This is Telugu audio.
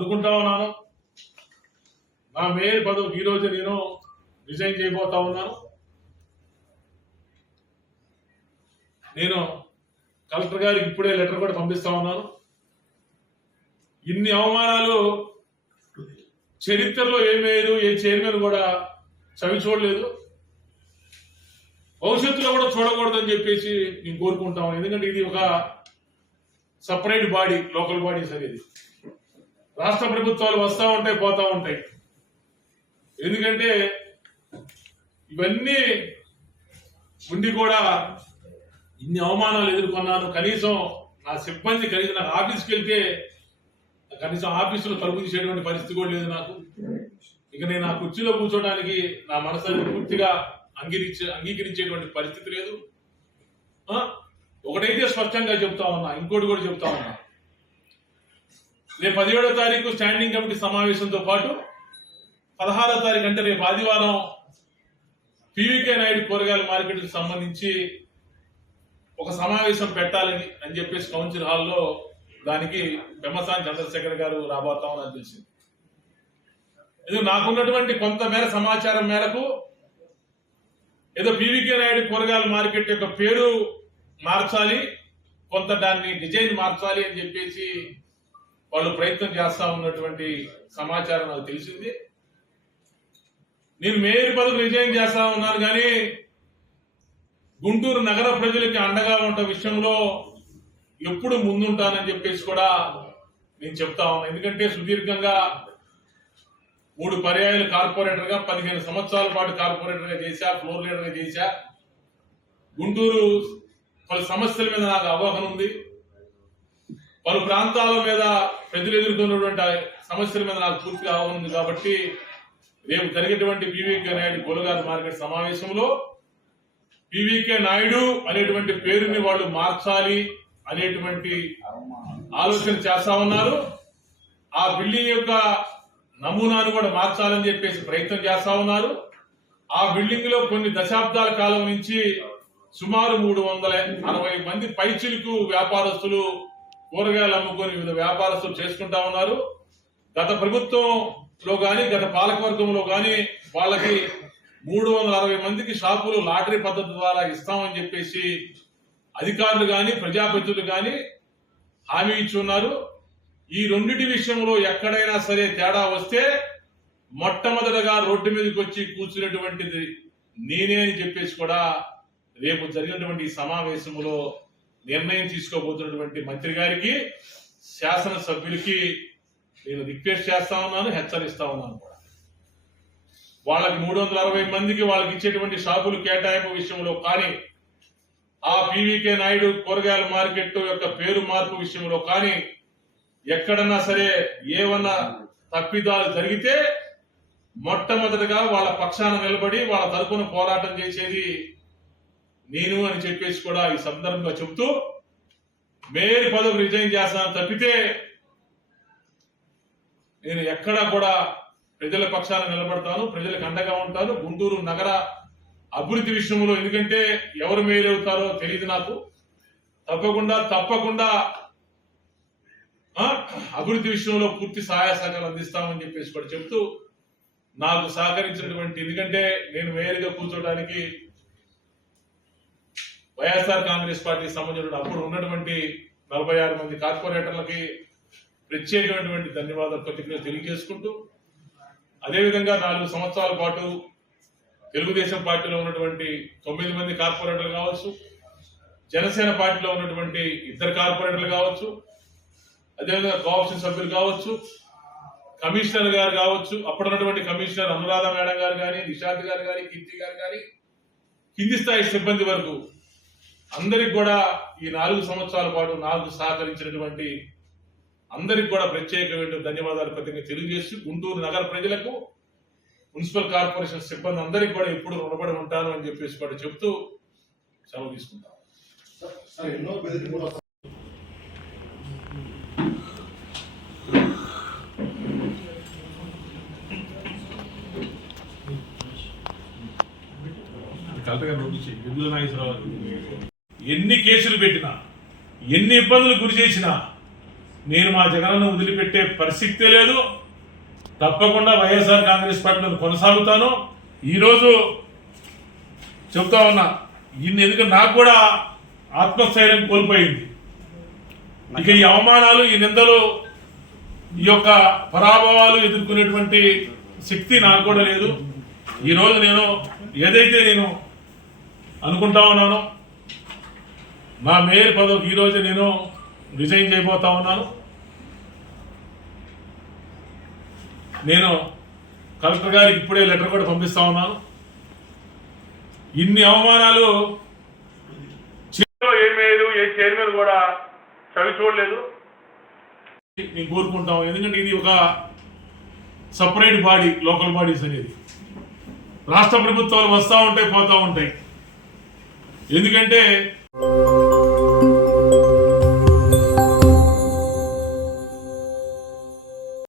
అనుకుంటా ఉన్నాను. నా మేయర్ పదవికి ఈరోజు నేను రిజైన్ చేయబోతా ఉన్నాను. నేను కలెక్టర్ గారికి ఇప్పుడే లెటర్ కూడా పంపిస్తా ఉన్నాను. ఇన్ని అవమానాలు చరిత్రలో ఏ మేయరు ఏ చైర్మన్ కూడా చవి చూడలేదు, భవిష్యత్తులో కూడా చూడకూడదని చెప్పేసి మేము కోరుకుంటాం. ఎందుకంటే ఇది ఒక సపరేట్ బాడీ, లోకల్ బాడీస్ అనేది. రాష్ట్ర ప్రభుత్వాలు వస్తూ ఉంటాయి, పోతా ఉంటాయి. ఎందుకంటే ఇవన్నీ ఉండి కూడా ఇన్ని అవమానాలు ఎదుర్కొన్నాను. కనీసం నా సిబ్బంది కనీసం నాకు ఆఫీస్కి వెళ్తే కనీసం ఆఫీసులో తలుపు తీసేటువంటి పరిస్థితి కూడా లేదు నాకు. ఇక నేను ఆ కుర్చీలో కూర్చోడానికి నా మనసుని పూర్తిగా అంగీకరించేటువంటి పరిస్థితి లేదు. ఒకటైతే స్పష్టంగా చెప్తా ఉన్నా, ఇంకోటి కూడా చెప్తా ఉన్నా. రేపు 17వ తారీఖు స్టాండింగ్ కమిటీ సమావేశంతో పాటు 16వ తారీఖు అంటే రేపు ఆదివారం పీవీకే నాయుడు కూరగాయల మార్కెట్కి సంబంధించి ఒక సమావేశం పెట్టాలని అని చెప్పేసి కౌన్సిల్ హాల్లో దానికి పెమ్మసాని చంద్రశేఖర్ గారు రాబోతామని తెలిసింది. ఇది నాకున్నటువంటి కొంతమేర సమాచారం మేరకు ఏదో పీవీకే నాయుడు కూరగాయల మార్కెట్ యొక్క పేరు మార్చాలి, కొంత దాన్ని డిజైన్ మార్చాలి అని చెప్పేసి వాళ్ళు ప్రయత్నం చేస్తా ఉన్నటువంటి సమాచారం నాకు తెలిసింది. నేను మేయర్ పదవి రిజైన్ చేస్తా ఉన్నాను, కానీ గుంటూరు నగర ప్రజలకి అండగా ఉన్న విషయంలో ఎప్పుడు ముందుంటానని చెప్పేసి కూడా నేను చెప్తా ఉన్నాను. ఎందుకంటే సుదీర్ఘంగా 3 పర్యాయాలు కార్పొరేటర్గా 15 సంవత్సరాల పాటు కార్పొరేటర్గా చేశా, ఫ్లోర్ లీడర్గా చేశా. గుంటూరు పలు సమస్యల మీద నాకు అవగాహన ఉంది. పలు ప్రాంతాల మీద ప్రజలు ఎదుర్కొన్నటువంటి సమస్యల మీద నాకు పూర్తిగా అవగాహన ఉంది. కాబట్టి రేపు జరిగేటువంటి పీవీకే నాయుడు కూరగాయల మార్కెట్ సమావేశంలో పీవీకే నాయుడు అనేటువంటి పేరుని వాళ్ళు మార్చాలి అనేటువంటి ఆలోచన చేస్తా ఉన్నారు. ఆ బిల్డింగ్ యొక్క నమూనాను కూడా మార్చాలని చెప్పేసి ప్రయత్నం చేస్తా ఉన్నారు. ఆ బిల్డింగ్ లో కొన్ని దశాబ్దాల కాలం నుంచి సుమారు 360 మంది పైచిలుకు వ్యాపారస్తులు కూరగాయలు అమ్ముకొని వివిధ వ్యాపారస్తులు చేసుకుంటా ఉన్నారు. గత ప్రభుత్వంలో గాని గత పాలకవర్గంలో గాని వాళ్ళకి 360 మందికి షాపులు లాటరీ పద్ధతి ద్వారా ఇస్తామని చెప్పేసి అధికారులు గాని ప్రజాప్రతినిధులు గాని హామీ ఇచ్చి ఉన్నారు. ఈ రెండింటి విషయంలో ఎక్కడైనా సరే తేడా వస్తే మొట్టమొదటగా రోడ్డు మీదకి వచ్చి కూర్చున్నటువంటిది నేనే అని చెప్పేసి కూడా రేపు జరిగినటువంటి ఈ సమావేశంలో నిర్ణయం తీసుకోబోతున్నటువంటి మంత్రి గారికి, శాసనసభ్యులకి నేను రిక్వెస్ట్ చేస్తా ఉన్నాను, హెచ్చరిస్తా ఉన్నాను కూడా. వాళ్ళకి 360 మందికి వాళ్ళకి ఇచ్చేటువంటి షాపులు కేటాయింపు విషయంలో కానీ, ఆ పీవీకే నాయుడు కూరగాయల మార్కెట్ యొక్క పేరు మార్పు విషయంలో కానీ ఎక్కడన్నా సరే ఏమన్నా తప్పిదాలు జరిగితే మొట్టమొదటిగా వాళ్ళ పక్షాన నిలబడి వాళ్ళ తరపున పోరాటం చేసేది నేను అని చెప్పేసి కూడా ఈ సందర్భంగా చెబుతూ మేయర్ పదవి రిజైన్ చేస్తాను తప్పితే నేను ఎక్కడా కూడా ప్రజల పక్షాన నిలబడతాను, ప్రజలకు అండగా ఉంటాను. గుంటూరు నగర అభివృద్ధి విషయంలో ఎందుకంటే ఎవరు మేయర్ అవుతారో తెలియదు నాకు. తప్పకుండా అభివృద్ధి విషయంలో పూర్తి సహాయ సహకారాలు అందిస్తామని చెప్పేసి కూడా చెప్తూ నాకు సహకరించినటువంటి, ఎందుకంటే నేను మేయర్గా కూర్చోడానికి వైఎస్ఆర్ కాంగ్రెస్ పార్టీకి సంబంధించిన అప్పుడు ఉన్నటువంటి 46 మంది కార్పొరేటర్లకి ప్రత్యేకమైనటువంటి ధన్యవాదాలు కృతజ్ఞతలు తెలియజేసుకుంటూ, అదేవిధంగా 4 సంవత్సరాల పాటు తెలుగుదేశం పార్టీలో ఉన్నటువంటి 9 మంది కార్పొరేటర్లు కావచ్చు, జనసేన పార్టీలో ఉన్నటువంటి 2 కార్పొరేటర్లు కావచ్చు, అదేవిధంగా కోఆప్షన్ సభ్యులు కావచ్చు, కమిషనర్ గారు కావచ్చు, అప్పుడున్నటువంటి కమిషనర్ అనురాధ మేడం గారు కానీ, నిషాంత్ గారు కానీ, కీర్తి గారు కానీ, కింది స్థాయి సిబ్బంది వరకు అందరికి కూడా ఈ 4 సంవత్సరాల పాటు నాకు సహకరించినటువంటి అందరికి కూడా ప్రత్యేకమైన ధన్యవాదాలు కృతజ్ఞతలు తెలియజేస్తూ గుంటూరు నగర ప్రజలకు, మున్సిపల్ కార్పొరేషన్ సిబ్బంది అందరికి కూడా ఎప్పుడు రుణపడి ఉంటాను అని చెప్పేసి కూడా చెప్తూ సెలవు తీసుకుంటాను. ఎన్ని కేసులు పెట్టినా, ఎన్ని ఇబ్బందులు గురి చేసినా నేను మా జగనన్న వదిలిపెట్టే పరిస్థితే లేదు. తప్పకుండా వైఎస్ఆర్ కాంగ్రెస్ పార్టీలో కొనసాగుతాను. ఈరోజు చెప్తా ఉన్నా, ఎందుకంటే నాకు కూడా ఆత్మస్థైర్యం కోల్పోయింది. ఇక ఈ అవమానాలు, ఈ నిందలు, ఈ యొక్క పరాభవాలు ఎదుర్కొనేటువంటి శక్తి నాకు కూడా లేదు. ఈరోజు నేను ఏదైతే నేను అనుకుంటా ఉన్నానో, నా మేయర్ పదవికి ఈరోజు నేను రిజైన్ చేయబోతా ఉన్నాను. నేను కలెక్టర్ గారికి ఇప్పుడే లెటర్ కూడా పంపిస్తా ఉన్నాను. ఇన్ని అవమానాలు ఏమేదు, ఏ చైర్మన్ కూడా చవి చూడలేదు. నేను కోరుకుంటాం, ఎందుకంటే ఇది ఒక సపరేట్ బాడీ, లోకల్ బాడీస్ అనేది. రాష్ట్ర ప్రభుత్వాలు వస్తూ ఉంటాయి, పోతూ ఉంటాయి. ఎందుకంటే